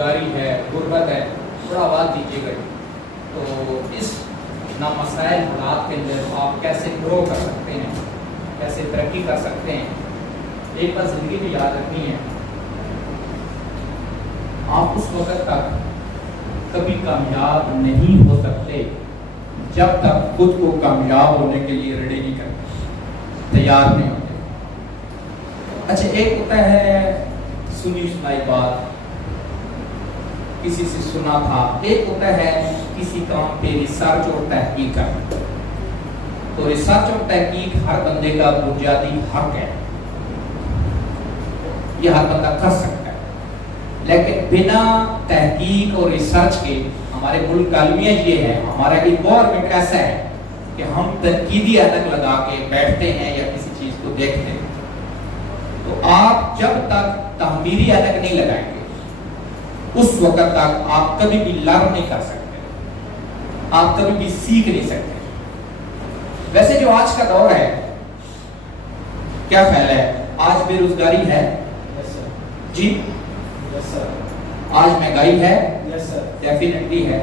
बेरोजगारी है, गुर्बत है, थोड़ा आवाज़ दीजिएगा। तो इस नामसाइल हालात के अंदर आप कैसे ग्रो कर सकते हैं, कैसे तरक्की कर सकते हैं। एक बात ज़िंदगी में याद रखनी है, आप उस वक्त तक कभी कामयाब नहीं हो सकते जब तक खुद को कामयाब होने के लिए रेडी नहीं करते, तैयार नहीं होते। अच्छा, एक होता है सुनी सुनाई बात, किसी से सुना था, एक होता है किसी काम पे रिसर्च और तहकीक करना। तो रिसर्च और तहकीक हर बंदे का बुनियादी हक है, ये हर बंदा कर सकता है। लेकिन बिना तहकीक और रिसर्च के हमारे मुल्क का अलमिया ये है, हमारा गवर्नमेंट ऐसा है कि हम तनकीदी ऐनक लगा के बैठते हैं या किसी चीज को देखते हैं। तो आप जब तक तहमीरी ऐनक नहीं लगाएंगे उस वक्त तक आप कभी भी लर्न नहीं कर सकते, आप कभी भी सीख नहीं सकते। वैसे जो आज का दौर है क्या फैला है, आज बेरोजगारी है जी, आज महंगाई है, डेफिनेटली है।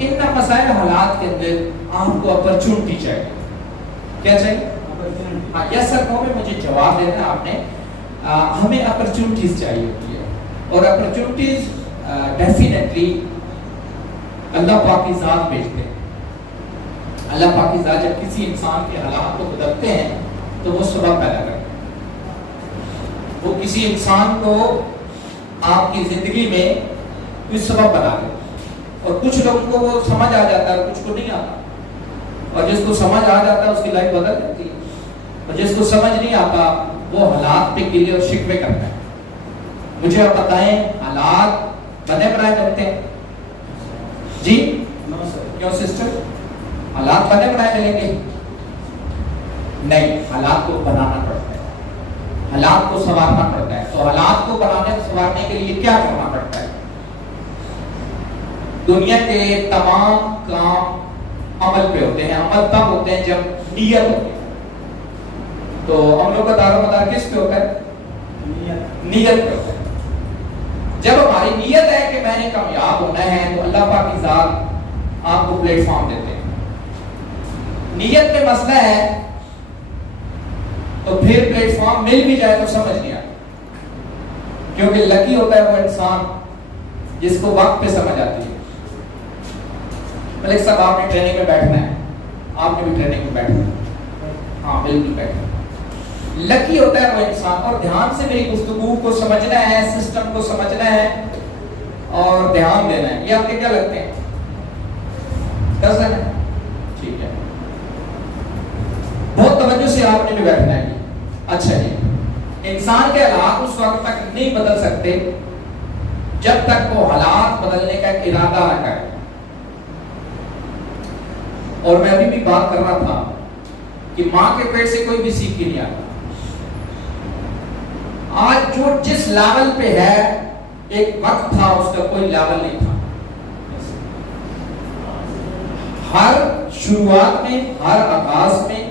इन मसाइल हालात के अंदर आपको अपॉर्चुनिटी चाहिए। क्या चाहिए? हाँ, यस सर, नो में मुझे जवाब देना है आपने। हमें अपॉर्चुनिटीज चाहिए होती है, और अपॉर्चुनिटीज डेफिनेटली अल्लाह पाक की ज़ात भेजते हैं। अल्लाह पाक की ज़ात जब किसी इंसान के हालात को बदलते हैं तो वो सबब पैदा करते हैं। वो किसी इंसान को आपकी जिंदगी में कोई सबब बना दे, और कुछ लोगों को वो समझ आ जाता है, कुछ को नहीं आता। और जिसको समझ आ जाता है उसकी लाइफ बदल जाती है, और जिसको समझ नहीं आता वो हालात पे गिले और शिकवे करता है। मुझे आप बताएं, हालात बने बनाए बनते हैं जी? क्यों सिस्टर, हालात बने बनाए मिलेंगे? नहीं, हालात को बनाना पड़ता है, हालात को संवारना पड़ता है। तो हालात को बनाने संवारने के लिए क्या करना पड़ता है? दुनिया के तमाम काम अमल पे होते हैं। अमल तब होते हैं जब नियत होती है। तो अमलों का दारोमदार किस पे होता है? नियत पे होता है। जब हमारी नियत है कि मैंने कामयाब होना है तो अल्लाह पाक की ज़ात आपको प्लेटफॉर्म देते हैं। नियत में मसला है तो फिर प्लेटफॉर्म मिल भी जाए तो समझ नहीं आता, क्योंकि लकी होता है वो इंसान जिसको वक्त पे समझ आती है। मलिक साहब, आपने ट्रेनिंग में बैठना है, आपने भी ट्रेनिंग में बैठना है। हाँ बिल्कुल बैठना। लकी होता है वो इंसान, और ध्यान से मेरी गुफ्तगू को समझना है, सिस्टम को समझना है और ध्यान देना है। ये आपके क्या लगते हैं? कर सकते? ठीक है, बहुत तवज्जो से आपने भी बैठना है। अच्छा जी, इंसान के हालात उस वक्त तक नहीं बदल सकते जब तक वो हालात बदलने का इरादा न करे। और मैं अभी भी बात कर रहा था कि मां के पेट से कोई भी सीख के नहीं आता। आज जो जिस लेवल पे है, एक वक्त था उसका कोई लेवल नहीं था। हर शुरुआत में, हर आगाज में,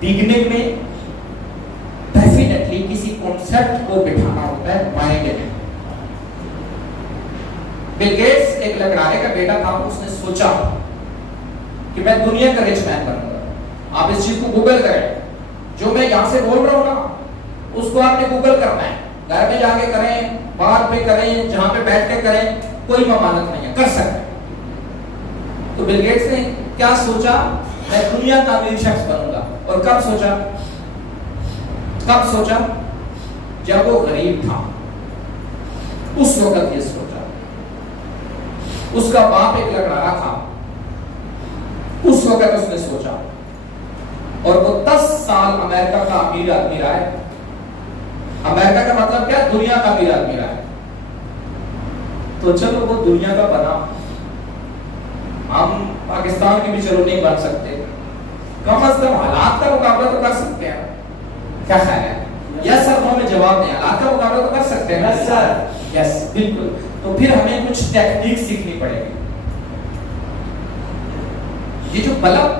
बिगनिंग में डेफिनेटली किसी कॉन्सेप्ट को बिठाना होता है माइंड में। बिल गेट्स एक लकड़ारे का बेटा था, उसने सोचा कि मैं दुनिया का रिच मैन बनूंगा। आप इस चीज को गूगल करें, जो मैं यहां से बोल रहा हूं ना उसको आपने गूगल करना है। घर में जाके करें, बाहर पे करें, जहां पे बैठ के करें, कोई ममानत नहीं है, कर सकते। तो बिल गेट्स ने क्या सोचा? मैं दुनिया का अमीर शख्स बनूंगा। और कब सोचा? कब सोचा? जब वो गरीब था, उस वक्त ये सोचा। उसका बाप एक लकड़ारा था, उस वक्त उसने सोचा, और वो 10 साल अमेरिका का अमीर आदमी रहा है। अमेरिका का मतलब क्या? दुनिया का अमीर आदमी रहा है। तो चलो वो दुनिया का बना, हम पाकिस्तान के भी चलो नहीं बन सकते, कम से कम हालात का मुकाबला तो कर सकते हैं। क्या ख्याल है? यस सर, नो में जवाब दें। हालात का मुकाबला तो कर सकते हैं। यस सर, यस बिल्कुल। तो फिर हमें कुछ टेक्निक सीखनी पड़ेगी। ये जो बल्ब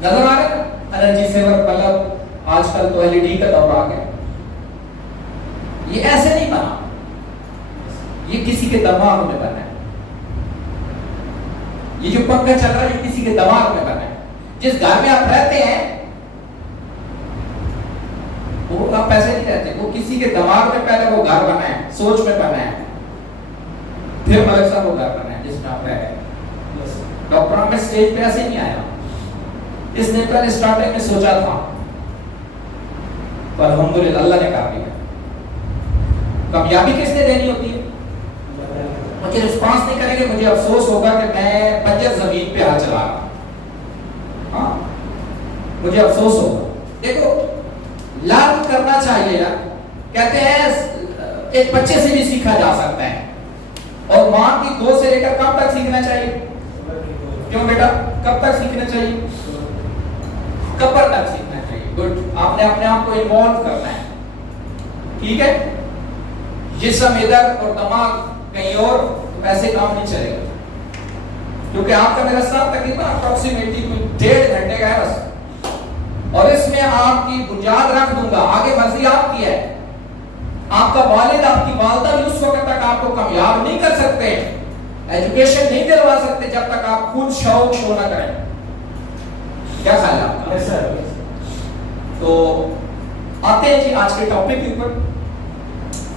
नजर आ रहा है, एनर्जी सेवर बल्ब, आजकल तो एलईडी का दौर आ गया। ये ऐसे नहीं बना, ये किसी के दिमाग में बना है। ये जो पंखा चल रहा है ये किसी के दिमाग में बना है। जिस घर में आप रहते हैं वो आप ऐसे नहीं रहते, वो किसी के दिमाग में पहले वो घर बना है, सोच में बना है, फिर मलिक साहब वो घर बना है जिसमें आप रह रहे हैं। डॉक्टर अहमद स्टेज पे ऐसे नहीं आया, इसने पहले स्टार्टिंग में सोचा था, तो अल्हम्दुलिल्लाह अल्लाह ने कर दिया। कामयाबी किसने देनी होती है? मुझे रिस्पॉन्स नहीं करेंगे, मुझे अफसोस होगा कि मैं बंजर जमीन पे हाथ चला रहा, हाँ मुझे अफसोस होगा। देखो लर्न करना चाहिए यार, कहते हैं एक बच्चे से भी सीखा जा सकता है, और मां की 2 से लेकर कब तक सीखना चाहिए? क्यों बेटा, कब तक सीखना चाहिए? कब्र तक सीखना चाहिए। गुड, आपने अपने आप को इन्वॉल्व करना है, ठीक है। जिस्म इधर और दिमाग कहीं और, तो ऐसे काम नहीं चलेगा। क्योंकि आपका मेरा साथ तकरीबन अप्रोक्सीमेटली 1.5 घंटे का है बस, और इसमें आपकी बुनियाद रख दूंगा, आगे मर्जी आपकी है। आपका वालिद आपकी वालदा भी उस वक्त तक आपको कामयाब नहीं कर सकते, एजुकेशन नहीं दिलवा सकते जब तक आप खुद शौक शो ना करें। क्या ख्याल है आपका? yes, sir. तो आते हैं जी आज के टॉपिक के ऊपर।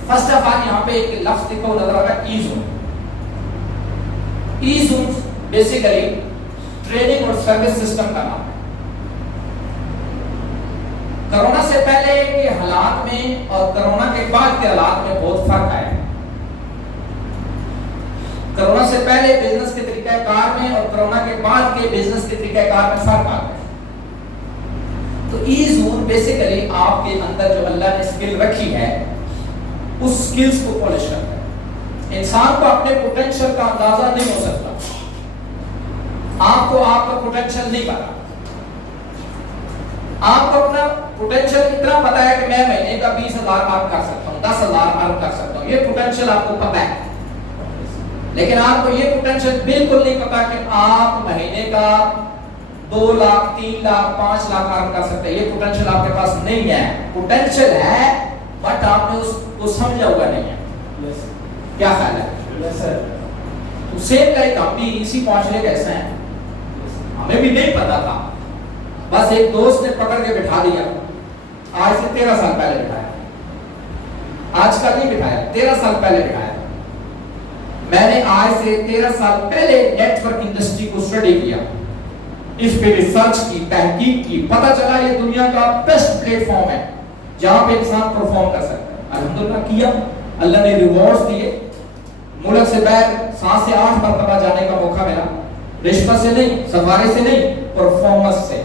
फर्स्ट ऑफ ऑल यहाँ पे एक लफ्ज लिखा हुआ नजर आ रहा है, ई-ज़ूम। ई-ज़ूम बेसिकली ट्रेनिंग और सर्विस सिस्टम का नाम है। कोरोना से पहले के हालात में और कोरोना के बाद के हालात में बहुत फर्क आया है। कोरोना से पहले बिजनेस के तरीकाकार में और कोरोना के बाद के बिजनेस के तरीकाकार में फर्क आ गया। तो ई-ज़ूम बेसिकली आपके अंदर जो अल्लाह ने स्किल रखी है उस स्किल्स को पॉलिश करता है। इंसान को अपने पोटेंशियल का अंदाजा नहीं हो सकता, आपको आपका पोटेंशियल नहीं पता। आपको अपना पोटेंशियल इतना पता है कि मैं महीने का 20,000 अर्न कर सकता हूँ, 10,000 अर्न कर सकता हूँ, ये पोटेंशियल आपको पता है। लेकिन आपको ये पोटेंशियल बिल्कुल नहीं पता कि आप महीने का 2 लाख, 3 लाख, 5 लाख अर्न कर सकते हैं। ये पोटेंशियल आपके पास नहीं है। पोटेंशियल है बट आपने उसको समझा हुआ नहीं है। yes. क्या ख्याल है? yes, sir. तो सेम लाइक हम भी इसी पहुंचने कैसे हैं, हमें भी नहीं पता था, बस एक दोस्त ने पकड़ के बिठा दिया। आज से 13 साल पहले बिठाया, आज का नहीं बिठाया, 13 साल पहले बिठाया। मैंने आज से 13 साल पहले नेटवर्क इंडस्ट्री को स्टडी किया, इस पे रिसर्च की, तहकीक की, पता चला ये दुनिया का बेस्ट प्लेटफॉर्म है जहां पे इंसान परफॉर्म कर सकता है। अल्हम्दुलिल्लाह किया, अल्लाह ने रिवॉर्ड्स दिए। मुल्क से बाहर 7 से 8 मरतबा जाने का मौका मिला, रिश्वत से नहीं, सफारी से नहीं, परफॉर्मेंस से।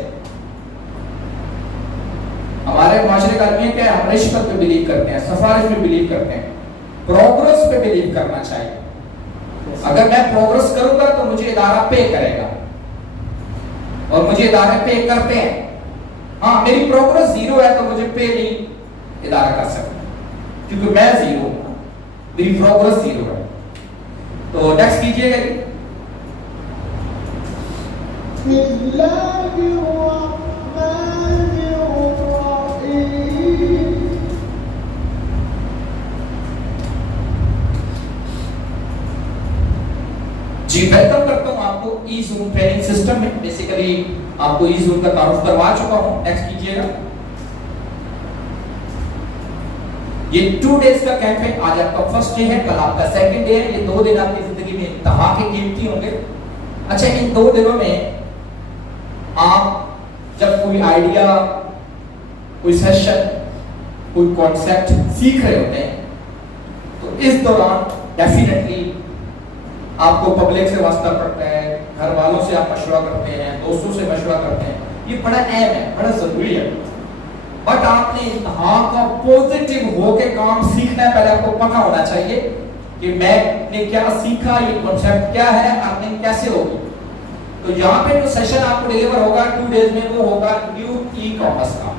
हमारे माशरे का अलमिया क्या है, हम रिश्वत पे बिलीव करते हैं, सफारिश पे बिलीव करते हैं, प्रोग्रेस पे बिलीव करना चाहिए। अगर मैं प्रोग्रेस करूंगा तो मुझे इदारा पे करेगा, और मुझे इदारे पे करते हैं। हाँ, मेरी प्रोग्रेस 0 है तो मुझे पे नहीं इदारा कर सकता, क्योंकि मैं 0 हूं, मेरी प्रोग्रेस 0 है। तो नेक्स्ट कीजिएगा जी। जी वेलकम करता हूं आपको ई-ज़ूम ट्रेनिंग सिस्टम में। बेसिकली आपको ई-ज़ूम का तारुफ करवा चुका हूं। नेक्स्ट कीजिएगा। ये 2 डेज का कैंप है। आज आपका फर्स्ट डे है, कल आपका सेकंड डे है। ये 2 दिन आपकी जिंदगी में इंतहा के कीमती होंगे। अच्छा, इन 2 दिनों में आप जब कोई आइडिया, कोई सेशन, कोई कॉन्सेप्ट सीख रहे होते हैं, तो इस दौरान डेफिनेटली आपको पब्लिक से वास्ता पड़ता है, घर वालों से आप मशवरा करते हैं, दोस्तों से मशवरा करते हैं। ये बड़ा अहम है, बड़ा जरूरी है। बट आपने इंतहा का पॉजिटिव होके काम सीखना है। पहले आपको पता होना चाहिए कि मैंने क्या सीखा, ये कॉन्सेप्ट क्या है, अर्निंग कैसे होगी। तो यहाँ पे जो सेशन आपको डिलीवर होगा 2 डेज में, वो होगा न्यू ई-कॉमर्स का।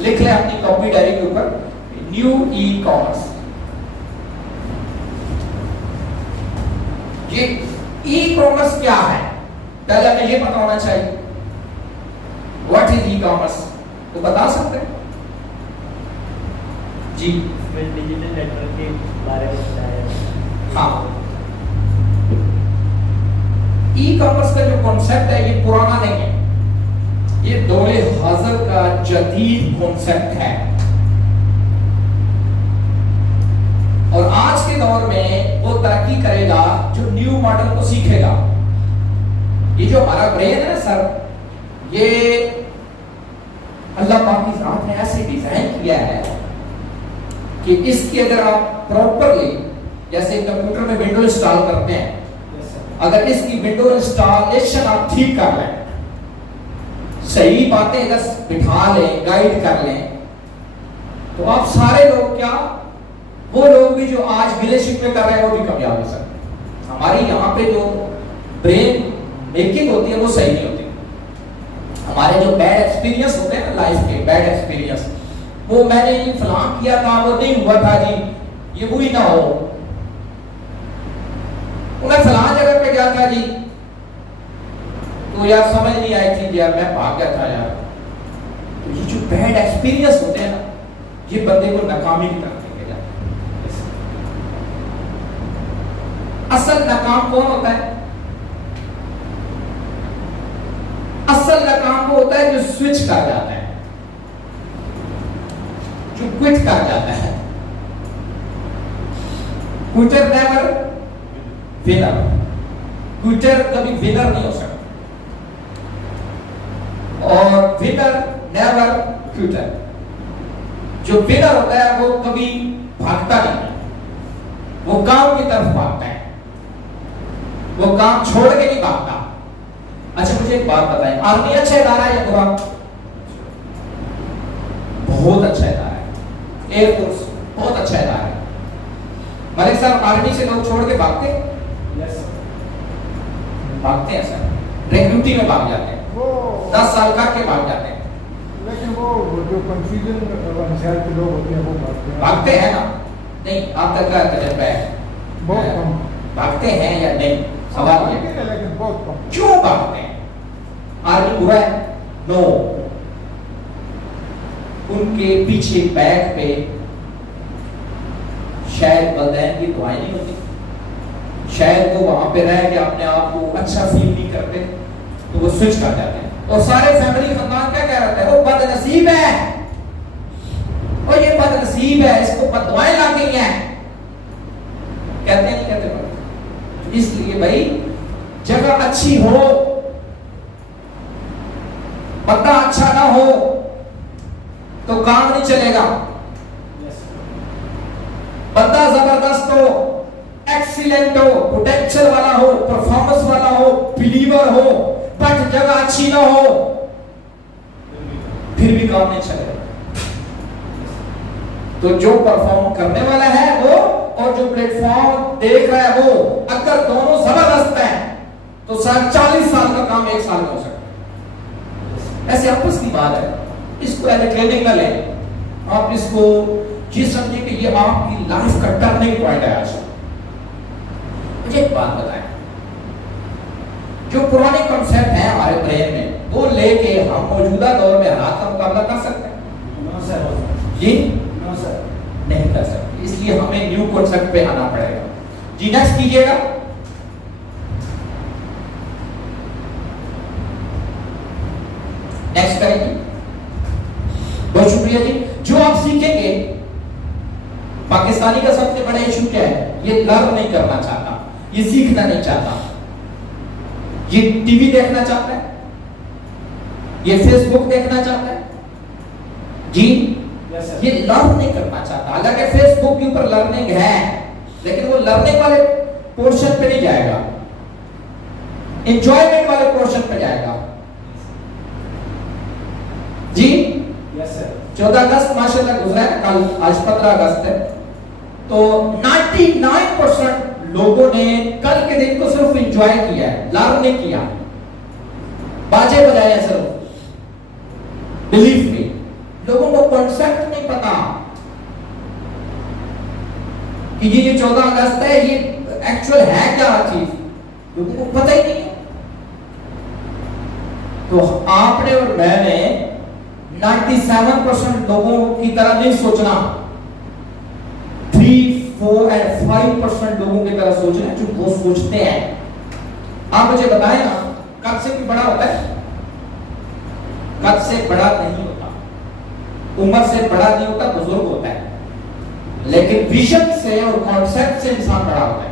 लिख लें अपनी कॉपी डायरी के ऊपर, न्यू ई-कॉमर्स। ये ई-कॉमर्स क्या है, पहले हमें ये पता होना चाहिए। व्हाट इज ई-कॉमर्स, तो बता सकते हैं जी? डिजिटल नेटवर्क के बारे में बताया। हाँ, ई कॉमर्स का जो कॉन्सेप्ट है ये पुराना नहीं है, ये दौरे हाजिर का जदीद कॉन्सेप्ट है। और आज के दौर में वो तरक्की करेगा जो न्यू मॉडल को सीखेगा। ये जो हमारा ब्रेन है सर, ये अल्लाह पाक की जात ने ऐसे डिजाइन किया है कि इसकी अगर आप प्रॉपरली, जैसे कंप्यूटर में विंडो इंस्टॉल करते हैं, अगर इसकी विंडो इंस्टॉलेशन आप ठीक कर लें, सही बातें अगर बिठा लें, गाइड कर लें, तो आप सारे लोग क्या, वो लोग भी जो आज गिले शिकवे कर रहे हैं वो भी कामयाब हो सकते हैं। हमारी यहाँ पे जो ब्रेन मेकिंग होती है वो सही नहीं होती। हमारे जो बैड एक्सपीरियंस होते हैं ना लाइफ के, बैड एक्सपीरियंस, वो मैंने ये फलां किया था, वो नहीं हुआ था जी, ये वही ना हो, मैं फलां जगह पे गया था जी, तो यार समझ नहीं आई थी यार, मैं भाग गया था यार। तो ये जो बैड एक्सपीरियंस होते हैं ना, ये बंदे को नाकामी की तरफ लेके जाते हैं। असल नाकाम कौन होता है? असल नाकाम वो होता है जो स्विच कर जाता है, जो क्विट कर जाता है। क्विटर नेवर विनर, क्विटर कभी विनर नहीं हो सकता, और विनर नेवर क्विटर। जो विनर होता है वो कभी भागता नहीं, वो काम की तरफ भागता है, वो काम छोड़ के नहीं भागता। अच्छा मुझे एक बात बताएं, आर्मी अच्छा इदारा है या बुरा? बहुत अच्छा इदारा है। एयरफोर्स बहुत अच्छा इदारा है। मलिक साहब, आर्मी से लोग छोड़ के भागते हैं? यस भागते हैं सर, रिक्रूटिंग में भाग जाते हैं, 10 साल का के भाग जाते हैं। लेकिन वो जो कंफ्यूजन के लोग होते हैं वो भागते हैं ना? नहीं, आप तक का तजर्बा है? बहुत कम भागते हैं या नहीं, सवाल ये है, लेकिन बहुत कम। क्यों भागते हैं? आर्मी बुरा है? नो, उनके पीछे बैक पे शायद वलदैन की दुआएं नहीं होती, शायद वो वहां पे रह के अपने आप को अच्छा फील नहीं करते, तो वो स्विच कर जाते हैं। और सारे फैमिली खानदान क्या कह रहे हैं? वो बदनसीब है, और ये बदनसीब है, इसको बददुआएं लग गई हैं, कहते हैं नहीं कहते? इसलिए भाई जगह अच्छी हो, बंदा अच्छा ना हो तो काम नहीं चलेगा। बंदा जबरदस्त हो, एक्सीलेंट हो, पोटेंशियल वाला हो, परफॉर्मेंस वाला हो, बिलीवर हो, बट जगह अच्छी ना हो फिर भी काम नहीं चलेगा। तो जो परफॉर्म करने वाला है वो और जो प्लेटफॉर्म देख रहा है वो, अगर दोनों जबरदस्त हैं तो 40 साल का काम 1 साल में हो सकता है। ऐसे आपस की बात है, इसको ट्रेनिंग ना लें, आप इसको ये समझे कि ये आपकी लाइफ का टर्निंग पॉइंट है। आज मुझे एक बात बताएं, जो पुराने कॉन्सेप्ट हैं हमारे ब्रेन में, वो लेके हम मौजूदा दौर में हालात का मुकाबला कर सकते हैं? No sir. जी नो सर, नहीं कर सकते। इसलिए हमें न्यू कॉन्सेप्ट पे आना पड़ेगा। जी नेक्स्ट कीजिएगा। नेक्स्ट करेंगे। बहुत शुक्रिया जी। जो आप सीखेंगे, पाकिस्तानी का सबसे बड़ा इशू क्या है? ये लर्न नहीं करना चाहता, ये सीखना नहीं चाहता, ये टीवी देखना चाहता है, ये फेसबुक देखना चाहता है जी, ये लर्न नहीं करना चाहता। हालांकि फेसबुक के ऊपर लर्निंग है, लेकिन वो लर्निंग वाले पोर्शन पे नहीं जाएगा, एंजॉयमेंट वाले पोर्शन पे जाएगा जी। Yes sir. 14 अगस्त माशाल्लाह गुजरा है, कल आज 15 अगस्त है, तो 99% लोगों ने कल के दिन को सिर्फ एंजॉय किया है, लर्न नहीं किया, बाजे बजाए सिर्फ। बिलीव मी, लोगों को कॉन्सेप्ट नहीं पता कि ये 14 अगस्त है, ये एक्चुअल है क्या चीज, लोगों को पता ही नहीं है। तो आपने और मैंने 97% लोगों की तरह नहीं सोचना, 3, 4 and 5% लोगों की तरह सोच रहे हैं जो वो सोचते हैं। आप मुझे बताएं ना, कद से भी बड़ा होता है? कद से बड़ा नहीं होता, उम्र से बड़ा नहीं होता, बुजुर्ग होता है, लेकिन विजन से और कॉन्सेप्ट से इंसान बड़ा होता है।